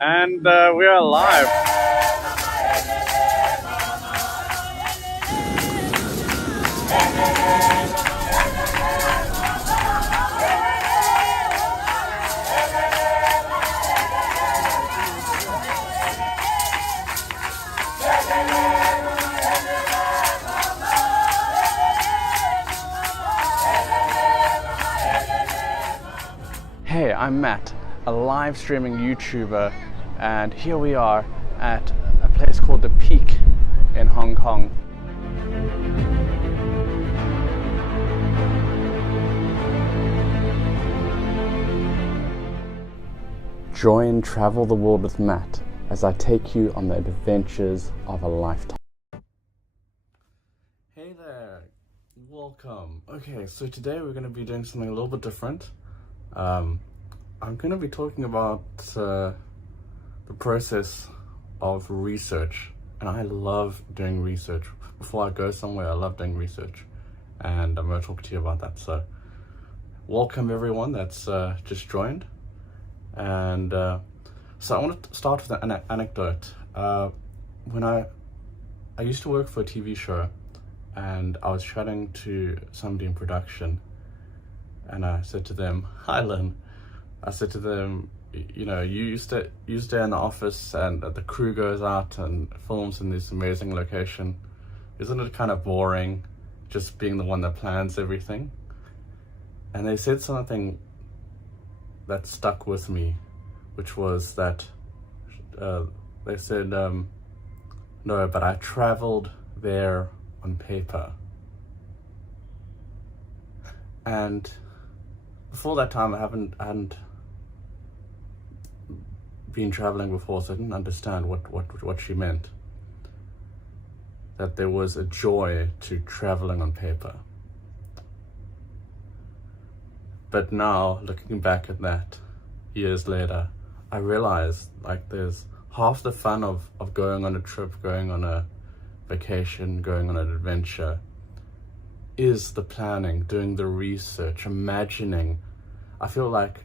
And we are live. Hey, I'm Matt, a live streaming YouTuber, and here we are at a place called The Peak in Hong Kong. Join Travel the World with Matt as I take you on the adventures of a lifetime. Hey there, welcome. Okay, so today we're going to be doing something a little bit different. I'm going to be talking about the process of research, and I love doing research. Before I go somewhere, I love doing research, and I'm going to talk to you about that. So welcome everyone that's just joined. And so I want to start with an anecdote. When I used to work for a TV show, and I was chatting to somebody in production, and I said to them, "Hi, Lynn." I said to them, you know, you stay in the office and the crew goes out and films in this amazing location. Isn't it kind of boring just being the one that plans everything? And they said something that stuck with me, which was that they said, no, but I traveled there on paper. And before that time, I hadn't been traveling before, so I didn't understand what she meant. That there was a joy to traveling on paper. But now, looking back at that, years later, I realized like there's half the fun of going on a trip, going on a vacation, going on an adventure, is the planning, doing the research, imagining. I feel like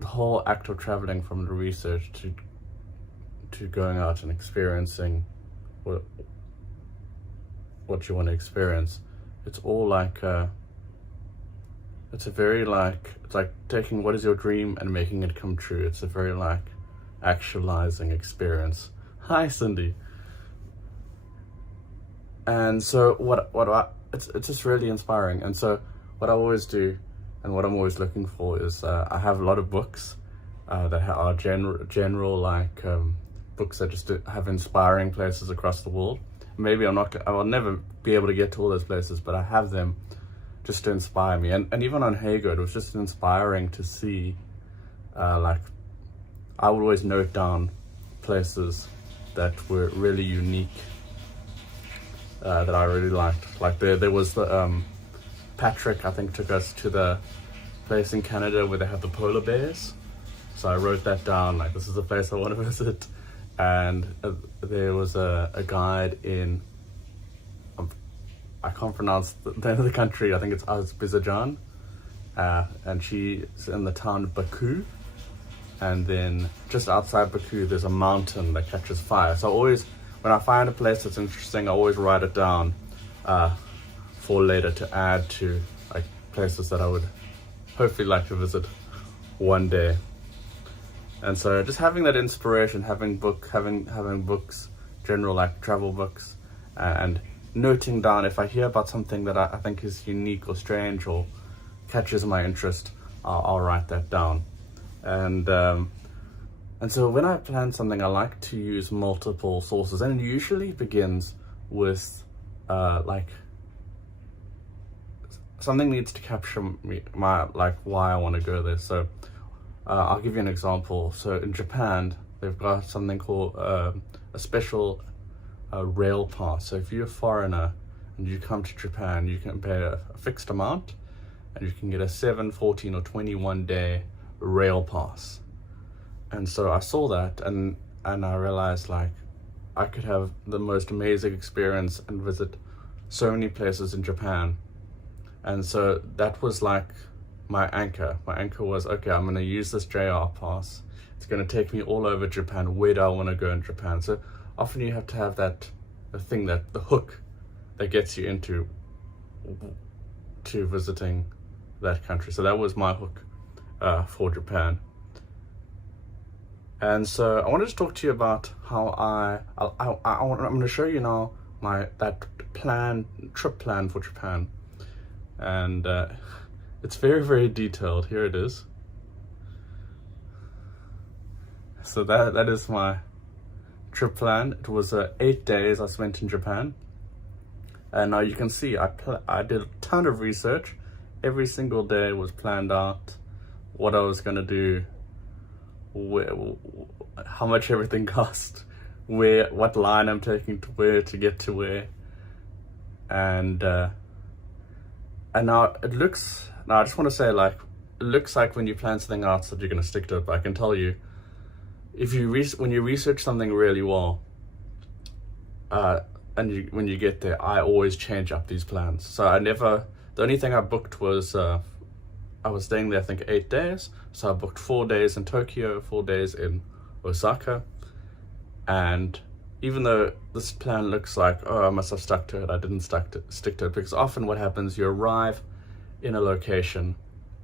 the whole act of traveling, from the research to going out and experiencing what you want to experience, it's all like it's like taking what is your dream and making it come true. It's a very like actualizing experience. Hi, Cindy. And so it's just really inspiring. And so what I always do and what I'm always looking for is I have a lot of books that are general like books that just have inspiring places across the world. Maybe I will never be able to get to all those places, but I have them just to inspire me. And even on Hago, it was just inspiring to see like I would always note down places that were really unique, that I really liked. Like there was the Patrick, I think, took us to the place in Canada where they have the polar bears. So I wrote that down, like this is the place I want to visit. And there was a guide in, I can't pronounce the name of the country, I think it's Azerbaijan, and she's in the town of Baku. And then just outside Baku, there's a mountain that catches fire. So always, when I find a place that's interesting, I always write it down for later to add to like places that I would hopefully like to visit one day. And so just having that inspiration, having books, general like travel books, and noting down if I hear about something that I think is unique or strange or catches my interest, I'll write that down. And so when I plan something, I like to use multiple sources, and it usually begins with like something needs to capture my like why I want to go there. So I'll give you an example. So in Japan, they've got something called a special rail pass. So if you're a foreigner and you come to Japan, you can pay a fixed amount, and you can get a 7, 14, or 21 day rail pass. And so I saw that, and I realized like I could have the most amazing experience and visit so many places in Japan. And so that was like my anchor. My anchor was, okay, I'm going to use this JR pass. It's going to take me all over Japan. Where do I want to go in Japan? So often you have to have the hook that gets you into to visiting that country. So that was my hook for Japan. And so I wanted to talk to you about how I'm going to show you now that trip plan for Japan, and it's very, very detailed. Here it is. So that is my trip plan. It was 8 days I spent in Japan, and now you can see I did a ton of research. Every single day was planned out, what I was going to do, how much everything cost, what line I'm taking to where to get to where, and now it looks. Now I just want to say, like, it looks like when you plan something out that you're going to stick to it. But I can tell you, when you research something really well, when you get there, I always change up these plans. So the only thing I booked was I was staying there, I think, 8 days. So I booked 4 days in Tokyo, 4 days in Osaka. And even though this plan looks like, oh, I must have stuck to it, I didn't stick to it. Because often what happens, you arrive in a location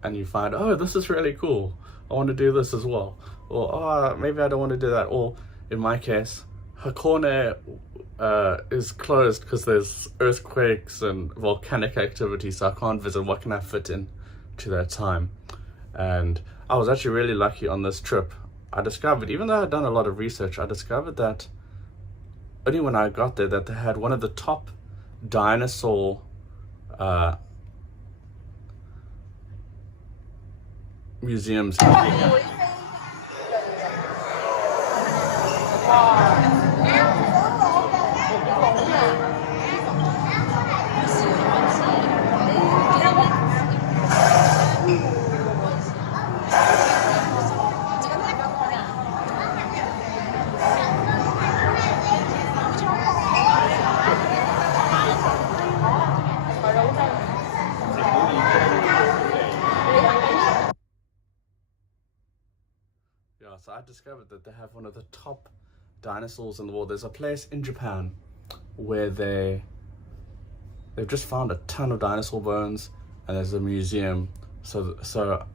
and you find, oh, this is really cool, I want to do this as well. Or, oh, maybe I don't want to do that. Or in my case, Hakone is closed because there's earthquakes and volcanic activity, so I can't visit. What can I fit in to that time? And I was actually really lucky on this trip. I discovered, even though I'd done a lot of research, I discovered that only when I got there that they had one of the top dinosaur museums. So I discovered that they have one of the top dinosaurs in the world. There's a place in Japan where they've just found a ton of dinosaur bones, and there's a museum. So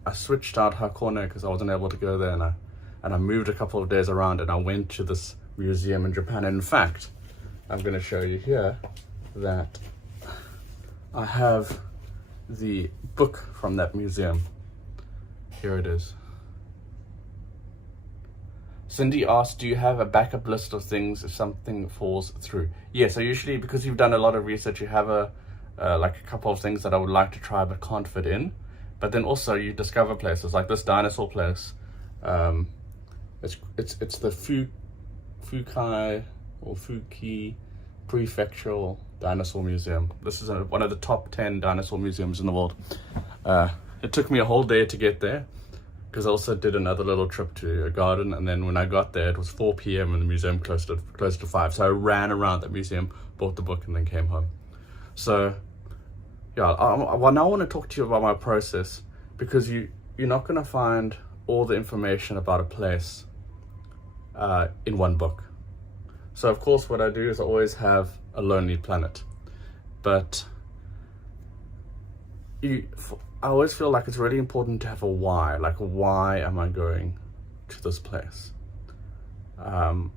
I switched out Hakone because I wasn't able to go there, and I moved a couple of days around, and I went to this museum in Japan. And in fact, I'm going to show you here that I have the book from that museum. Here it is. Cindy asked, do you have a backup list of things if something falls through? Yeah, so usually, because you've done a lot of research, you have like a couple of things that I would like to try but can't fit in. But then also you discover places like this dinosaur place. It's the Fukai or Fuki Prefectural Dinosaur Museum. This is one of the top 10 dinosaur museums in the world. It took me a whole day to get there, because I also did another little trip to a garden, and then when I got there it was 4 p.m. and the museum closed to 5. So I ran around that museum, bought the book, and then came home. So yeah, well, now I want to talk to you about my process, because you're not going to find all the information about a place in one book. So of course what I do is I always have a Lonely Planet, but I always feel like it's really important to have a why. Like, why am I going to this place? And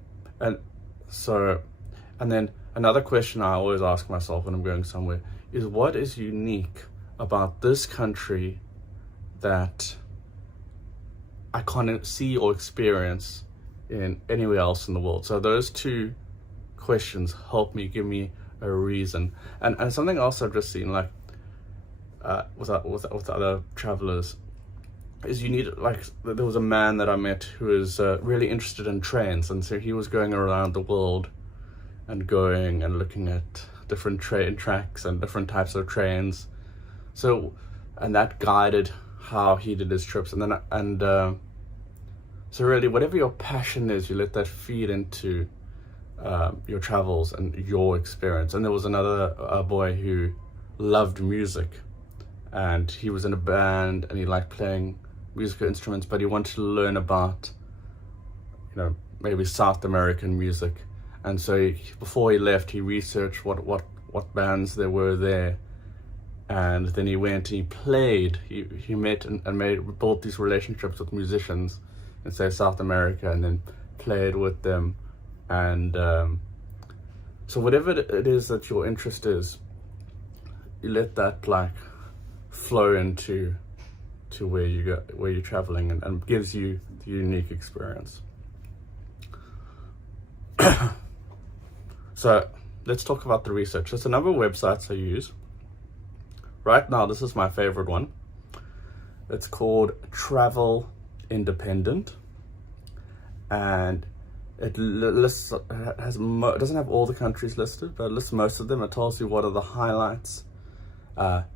then another question I always ask myself when I'm going somewhere is, what is unique about this country that I can't see or experience in anywhere else in the world? So those two questions help me, give me a reason. And something else I've just seen, like, with other travelers, is you need, like, there was a man that I met who was really interested in trains, and so he was going around the world and going and looking at different train tracks and different types of trains. So, and that guided how he did his trips. So really, whatever your passion is, you let that feed into your travels and your experience. And there was another boy who loved music, and he was in a band and he liked playing musical instruments, but he wanted to learn about, maybe South American music. And so before he left, he researched what bands there were there, and then he went and he played. He met and built these relationships with musicians in, say, South America, and then played with them. And so whatever it is that your interest is, you let that like flow into where you're traveling, and gives you the unique experience. So let's talk about the research. There's a number of websites I use. Right now, this is my favorite one. It's called Travel Independent, and it lists, doesn't have all the countries listed, but it lists most of them. It tells you what are the highlights.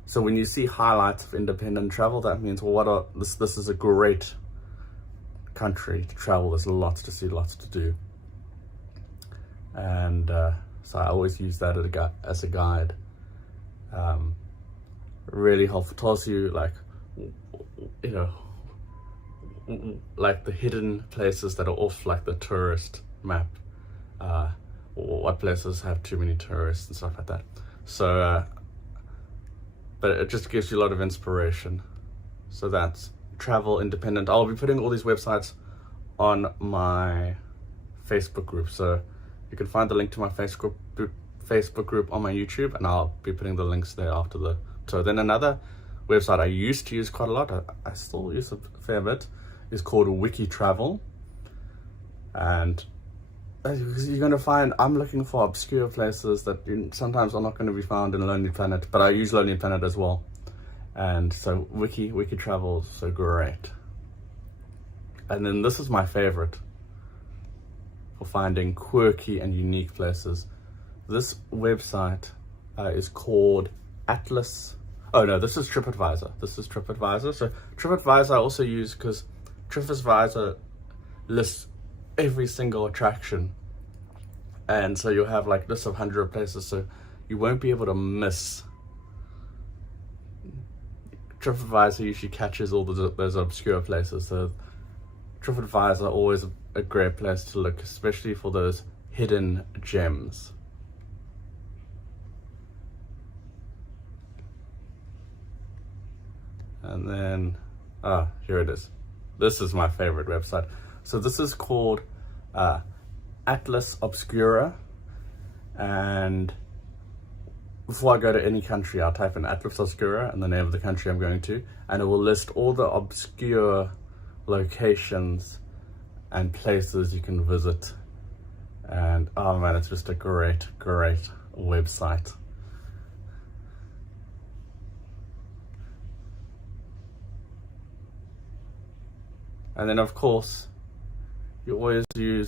So when you see highlights of independent travel, that means, well, this is a great country to travel. There's lots to see, lots to do. And so I always use that as a guide. Really helpful. Tells you like the hidden places that are off like the tourist map, or what places have too many tourists and stuff like that. So but it just gives you a lot of inspiration. So that's Travel Independent. I'll be putting all these websites on my Facebook group, so you can find the link to my Facebook group on my YouTube, and I'll be putting the links there after the. So then another website I used to use quite a lot, I still use a fair bit, is called Wiki Travel. And you're going to find, I'm looking for obscure places that sometimes are not going to be found in Lonely Planet, but I use Lonely Planet as well. And so Wiki Travel is so great. And then this is my favorite for finding quirky and unique places. This website is called Atlas. Oh no, this is TripAdvisor. So TripAdvisor I also use because TripAdvisor lists every single attraction, and so you'll have like lists of 100 places, so you won't be able to miss. TripAdvisor usually catches all those obscure places, so TripAdvisor always a great place to look, especially for those hidden gems. And then, here it is. This is my favorite website. So this is called Atlas Obscura, and before I go to any country, I'll type in Atlas Obscura and the name of the country I'm going to, and it will list all the obscure locations and places you can visit. And oh man, it's just a great website. And then of course, you always use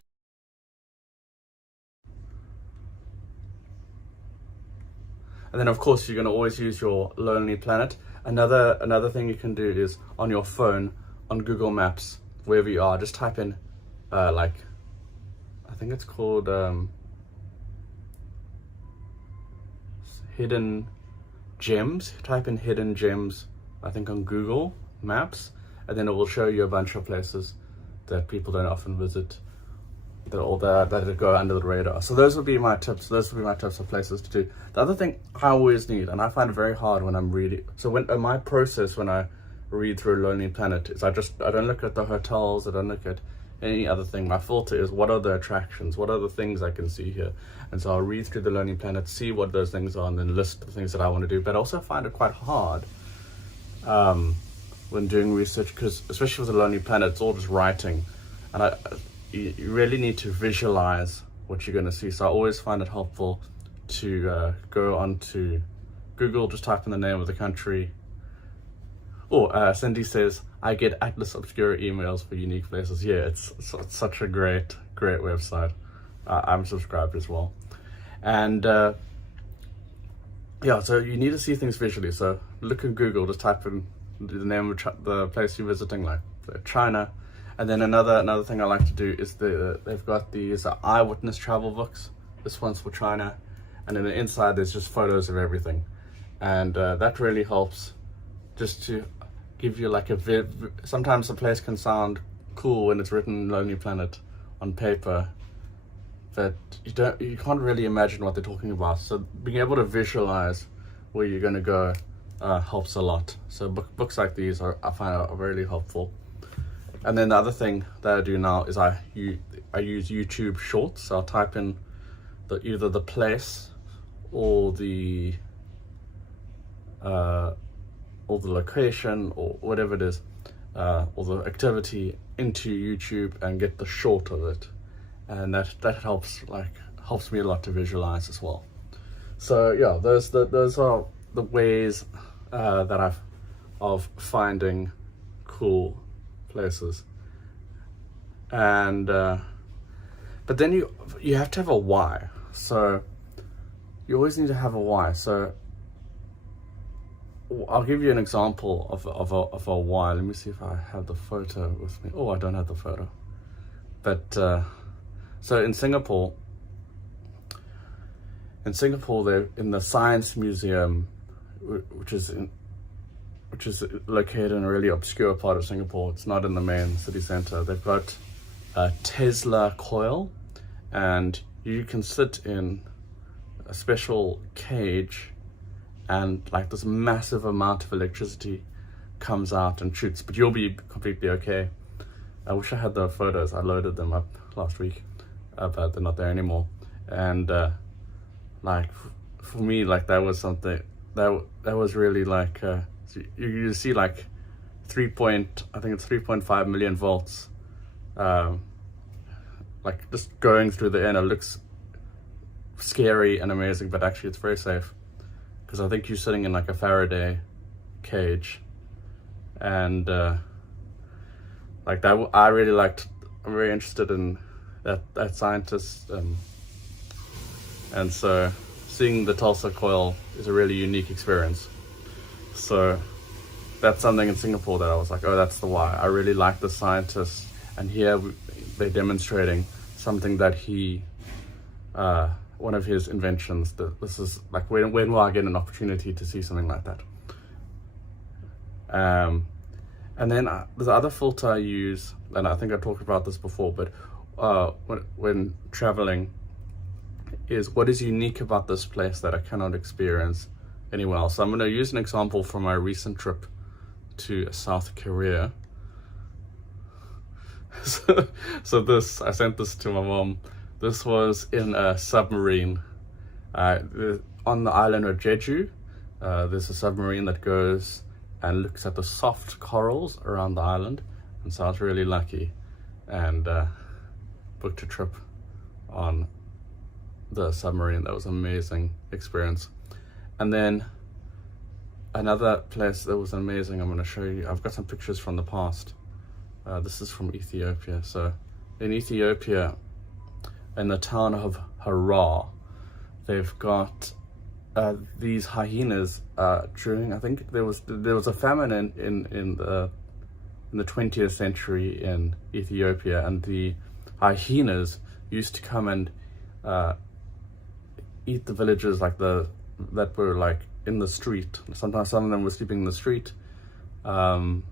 you're going to always use your Lonely Planet. Another thing you can do is on your phone, on Google Maps, wherever you are, just type in I think it's called hidden gems. Type in hidden gems, I think, on Google Maps, and then it will show you a bunch of places that people don't often visit, that go under the radar. So those would be my tips. Those would be my tips of places to do. The other thing I always need, and I find it very hard when I'm reading, so when my process when I read through Lonely Planet is I don't look at the hotels, I don't look at any other thing. My filter is, what are the attractions, what are the things I can see here? And so I'll read through the Lonely Planet, see what those things are, and then list the things that I want to do. But I also find it quite hard when doing research, because especially with the Lonely Planet, it's all just writing, and you really need to visualize what you're going to see. So I always find it helpful to go onto Google, just type in the name of the country. Cindy says, I get Atlas Obscura emails for unique places. Yeah, it's such a great website. I'm subscribed as well. And yeah, so you need to see things visually. So look in Google, just type in the name of the place you're visiting, like China. And then another thing I like to do is they've got these eyewitness travel books. This one's for China, and then the inside there's just photos of everything, and that really helps just to give you like sometimes a place can sound cool when it's written Lonely Planet on paper, but you can't really imagine what they're talking about. So being able to visualize where you're going to go helps a lot. So books like these I find are really helpful. And then the other thing that I do now is I use YouTube Shorts. So I'll type in either the place or the location or whatever it is, or the activity into YouTube and get the short of it, and that helps me a lot to visualize as well. So yeah, those are the ways that I've of finding cool places. And but then you have to have a why. So you always need to have a why. So I'll give you an example of a why. Let me see if I have the photo with me. Oh, I don't have the photo. But so in Singapore, they're in the Science Museum, which is located in a really obscure part of Singapore. It's not in the main city center. They've got a Tesla coil, and you can sit in a special cage, and like this massive amount of electricity comes out and shoots, but you'll be completely okay. I wish I had the photos. I loaded them up last week, but they're not there anymore. And like for me, like that was something that was really like you see like 3.5 million volts, like just going through the air. And it looks scary and amazing, but actually it's very safe, because I think you're sitting in like a Faraday cage. And like that, I'm very interested in that scientist, and so seeing the Tulsa coil is a really unique experience. So that's something in Singapore that I was like, oh, that's the why. I really like the scientist, and here they're demonstrating something that one of his inventions. That this is like, when will I get an opportunity to see something like that? And then the other filter I use, and I think I talked about this before, but when traveling, is what is unique about this place that I cannot experience anywhere else. So I'm going to use an example from my recent trip to South Korea. So this, I sent this to my mom. This was in a submarine on the island of Jeju. There's a submarine that goes and looks at the soft corals around the island, and so I was really lucky and booked a trip on the submarine. That was an amazing experience. And then another place that was amazing, I'm going to show you. I've got some pictures from the past. This is from Ethiopia. So in Ethiopia, in the town of Harar, they've got these hyenas. During, I think there was a famine in the 20th century in Ethiopia, and the hyenas used to come and eat the villagers that were like in the street. Sometimes some of them were sleeping in the street, and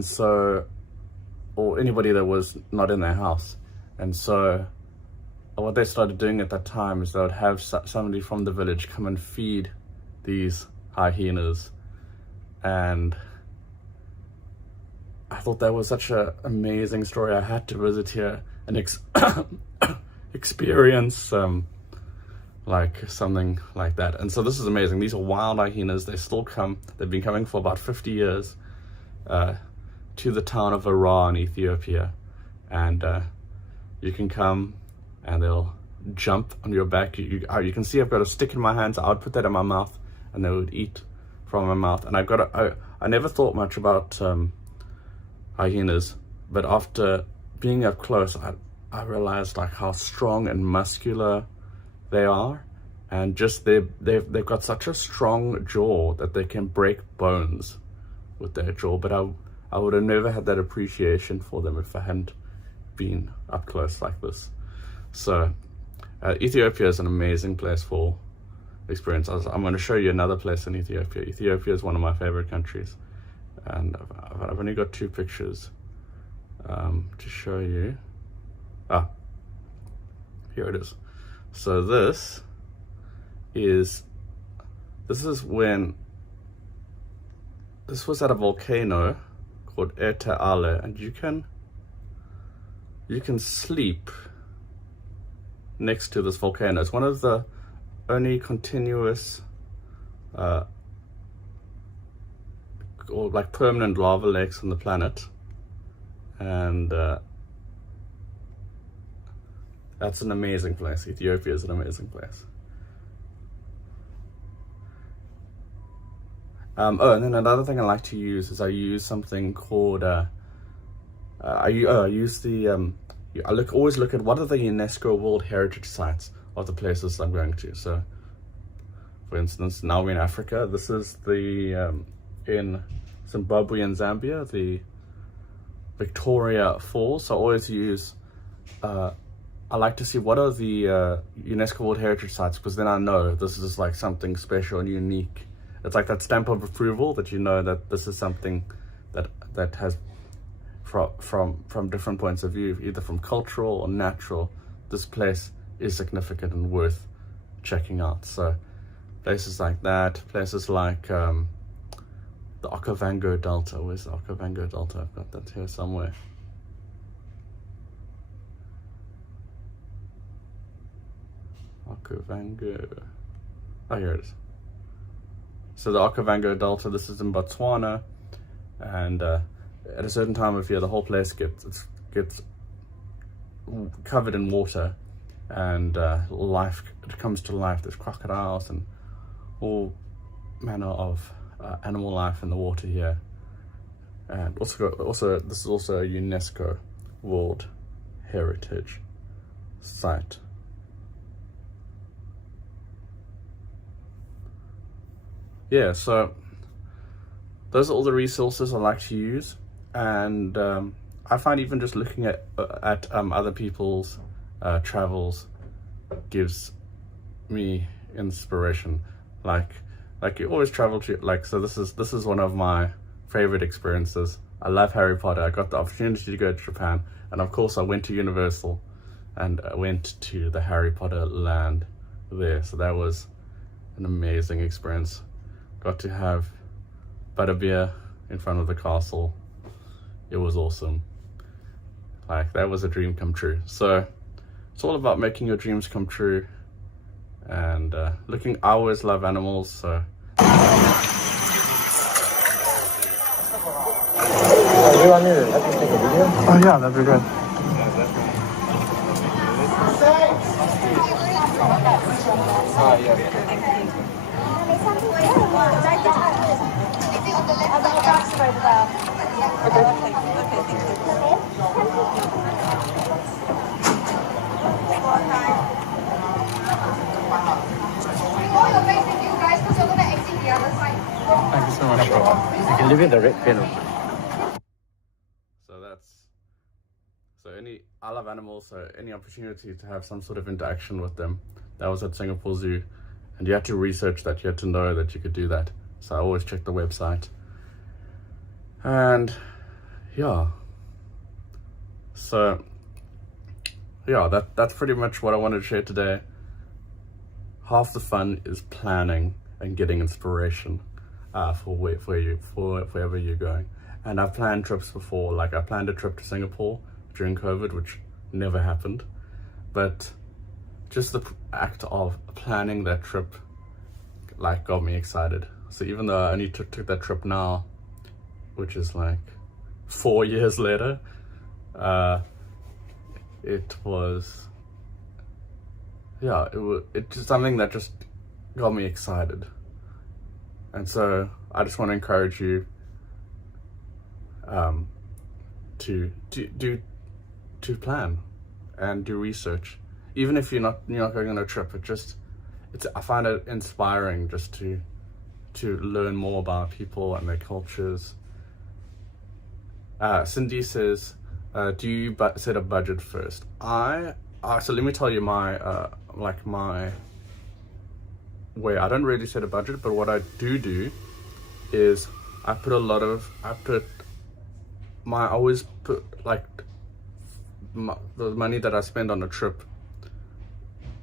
so, or anybody that was not in their house. And so what they started doing at that time is they would have somebody from the village come and feed these hyenas. And I thought that was such an amazing story. I had to visit here and experience like something like that. And so this is amazing. These are wild hyenas. They still come. They've been coming for about 50 years to the town of Harar in Ethiopia. And you can come and they'll jump on your back. You can see I've got a stick in my hands. I would put that in my mouth and they would eat from my mouth. And I never thought much about hyenas, but after being up close, I realized like how strong and muscular they are, and just they've got such a strong jaw that they can break bones with their jaw. But I would have never had that appreciation for them if I hadn't been up close like this. So Ethiopia is an amazing place for experience. I'm going to show you another place in Ethiopia. Ethiopia is one of my favorite countries, and I've only got 2 pictures to show you. Here it is. So this is when this was at a volcano called Erteale, and you can sleep next to this volcano. It's one of the only continuous or like permanent lava lakes on the planet, and that's an amazing place. Ethiopia is an amazing place. And then another thing I like to use is I use something called I use the I always look at what are the UNESCO World Heritage Sites of the places I'm going to. So, for instance, now we're in Africa. This is the in Zimbabwe and Zambia, the Victoria Falls. So I always use I like to see what are the UNESCO World Heritage Sites, because then I know this is like something special and unique. It's like that stamp of approval that you know that this is something that has from different points of view, either from cultural or natural, this place is significant and worth checking out. So places like that, places like the Okavango Delta. Where's the Okavango Delta? I've got that here somewhere. Okavango. Oh, here it is. So the Okavango Delta, this is in Botswana, and at a certain time of year, the whole place gets covered in water, and it comes to life. There's crocodiles and all manner of animal life in the water here, and also this is also a UNESCO World Heritage Site. Yeah, so those are all the resources I like to use, and I find even just looking at other people's travels gives me inspiration. Like you always travel to, so this is one of my favorite experiences. I love Harry Potter. I got the opportunity to go to Japan, and of course I went to Universal and I went to the Harry Potter land there. So that was an amazing experience. Got to have butterbeer in front of the castle. It was awesome. Like, that was a dream come true. So it's all about making your dreams come true, and I always love animals, so You want me to let you take a video? oh yeah, that'd be good. Thank you so much. You can leave it in the red pen. I love animals, so any opportunity to have some sort of interaction with them. That was at Singapore Zoo, and you had to research that, you had to know that you could do that. So I always check the website. And yeah, so yeah, that's pretty much what I wanted to share today. Half the fun is planning and getting inspiration for wherever you're going. And I've planned trips before. Like, I planned a trip to Singapore during COVID, which never happened, but just the act of planning that trip like got me excited. So even though I only took that trip now, which is like 4 years later, it was just something that just got me excited. And so I just want to encourage you to plan and do research, even if you're not going on a trip. I find it inspiring just to learn more about people and their cultures. Cindy says, do you set a budget first? So let me tell you my where I don't really set a budget, but what I do is I always put like the money that I spend on a trip.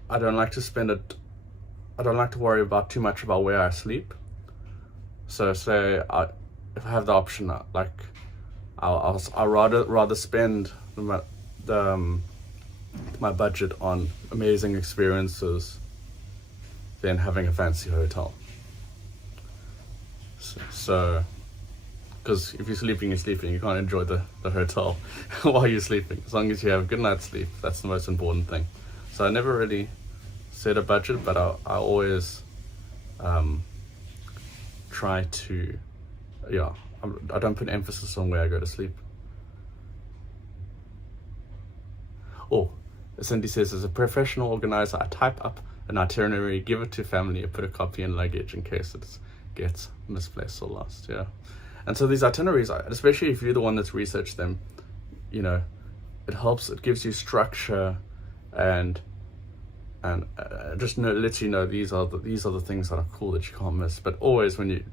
I don't like to spend it. I don't like to worry about too much about where I sleep. So say if I have the option, like I'll rather spend my budget on amazing experiences than having a fancy hotel. So because if you're sleeping, you can't enjoy the hotel while you're sleeping. As long as you have a good night's sleep, that's the most important thing. So I never really set a budget, but I always try to, I don't put emphasis on where I go to sleep. Oh, Cindy says, as a professional organizer, I type up an itinerary, give it to family, and put a copy in luggage in case it gets misplaced or lost. Yeah. And so these itineraries, especially if you're the one that's researched them, it helps, it gives you structure and just lets you know these are the things that are cool that you can't miss. But always when you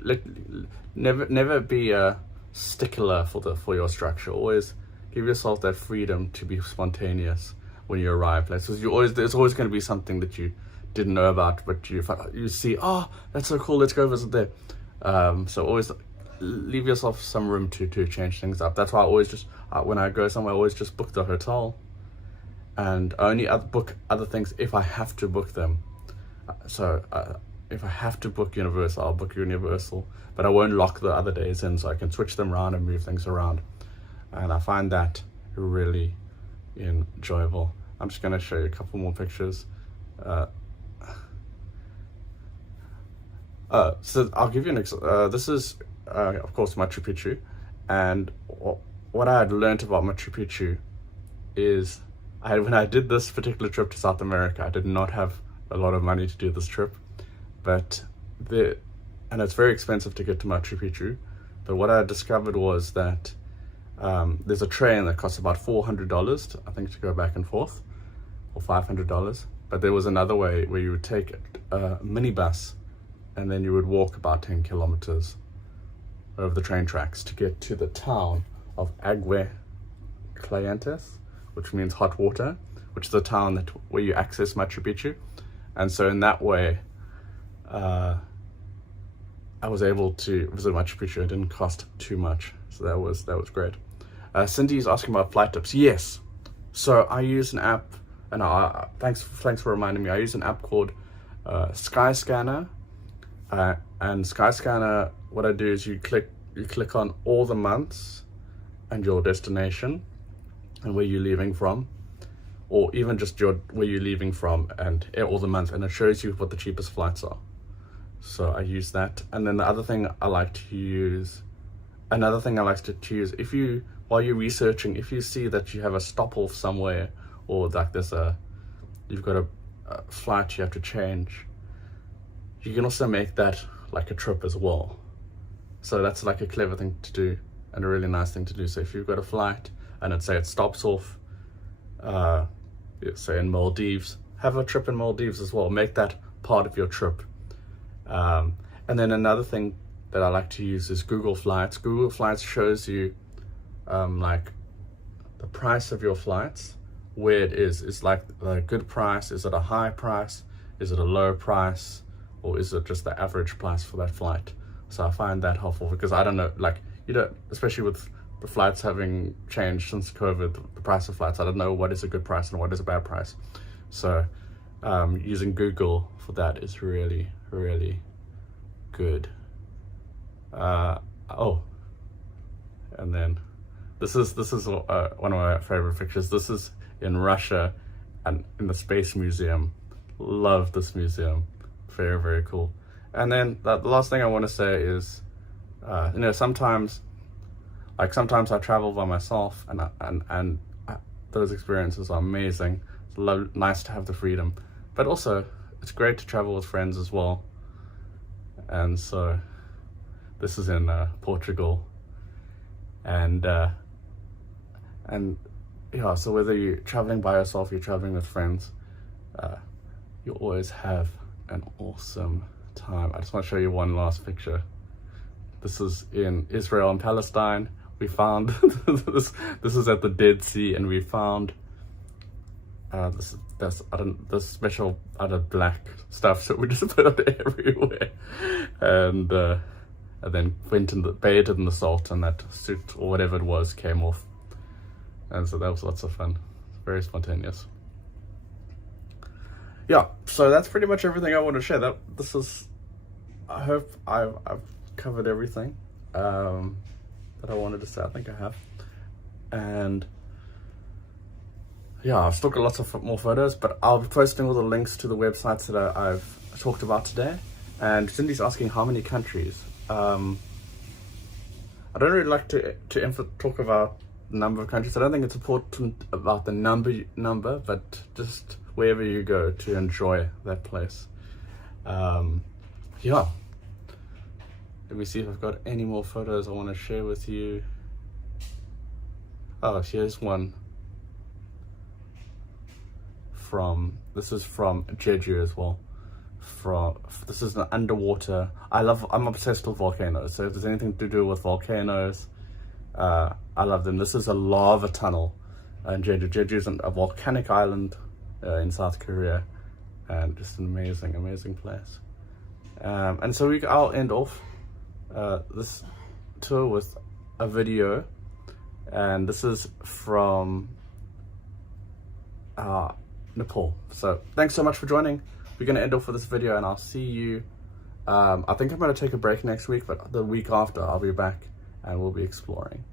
never be a stickler for your structure. Always give yourself that freedom to be spontaneous when you arrive places. There's always going to be something that you didn't know about, but you see, oh, that's so cool, let's go visit there. So always leave yourself some room to change things up. That's why I always when I go somewhere, I always just book the hotel, and I only book other things if I have to book them. So if I have to book Universal, I'll book Universal, but I won't lock the other days in, so I can switch them around and move things around. And I find that really enjoyable. I'm just going to show you a couple more pictures. So I'll give you this is of course Machu Picchu, and what I had learned about Machu Picchu is when I did this particular trip to South America, I did not have a lot of money to do this trip, and it's very expensive to get to Machu Picchu. But what I discovered was that there's a train that costs about $400, I think, to go back and forth, or $500. But there was another way where you would take a minibus, and then you would walk about 10 kilometers over the train tracks to get to the town of Agua Calientes, which means hot water, which is the town where you access Machu Picchu. And so in that way, I was able to visit Machu Picchu. It didn't cost too much, so that was great. Cindy is asking about flight tips. Yes, so I use an app, and thanks for reminding me. I use an app called Skyscanner, and Skyscanner. What I do is you click on all the months and your destination and where you're leaving from, or even just where you're leaving from and all the month, and it shows you what the cheapest flights are. So I use that. And then the other thing I like to use, while you're researching, if you see that you have a stop off somewhere, or like you've got a flight you have to change, you can also make that like a trip as well. So that's like a clever thing to do and a really nice thing to do. So if you've got a flight and it stops off, say in Maldives, have a trip in Maldives as well. Make that part of your trip. And then another thing that I like to use is Google Flights. Google Flights shows you like the price of your flights, where it is. It's like a good price. Is it a high price? Is it a low price? Or is it just the average price for that flight? So I find that helpful, because I don't know, especially with the flights having changed since COVID, the price of flights, I don't know what is a good price and what is a bad price. So using Google for that is really, really good. And then this is one of my favorite pictures. This is in Russia and in the Space Museum. Love this museum. Very, very cool. And then the last thing I want to say is, sometimes I travel by myself, and those experiences are amazing. It's nice to have the freedom, but also it's great to travel with friends as well. And so this is in Portugal, and so whether you're traveling by yourself, you're traveling with friends, you always have an awesome time. I just want to show you one last picture. This is in Israel and Palestine. We found this is at the Dead Sea, and we found this special other black stuff, so we just put it everywhere, and then bathed in the salt, and that suit or whatever it was came off, and so that was lots of fun. Very spontaneous. Yeah, so that's pretty much everything I want to share. I hope I've covered everything that I wanted to say. I think I have, and yeah, I've still got lots of more photos, but I'll be posting all the links to the websites that I've talked about today. And Cindy's asking how many countries. I don't really like to talk about the number of countries. I don't think it's important about the number, but just wherever you go to enjoy that place. Yeah. Let me see if I've got any more photos I want to share with you. Oh, here's one. This is from Jeju as well. This is an underwater. I'm obsessed with volcanoes, so if there's anything to do with volcanoes, I love them. This is a lava tunnel, and Jeju is a volcanic island in South Korea, and just an amazing place. And so I'll end off this tour with a video, and this is from Nepal. So thanks so much for joining. We're going to end off with this video, and I'll see you. I think I'm going to take a break next week, but the week after I'll be back and we'll be exploring.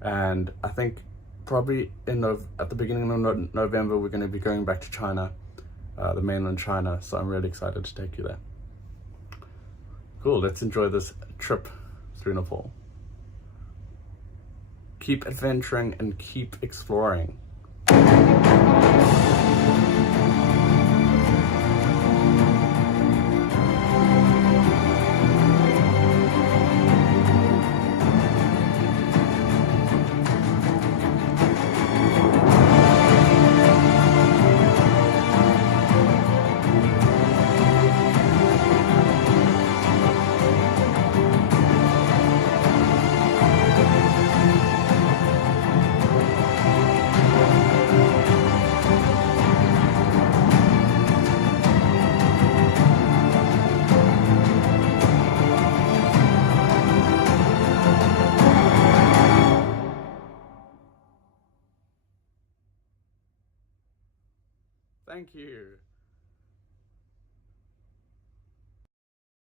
And I think probably at the beginning of November we're going to be going back to China, the mainland China. So I'm really excited to take you there. Cool, let's enjoy this trip through Nepal. Keep adventuring and keep exploring. Thank you.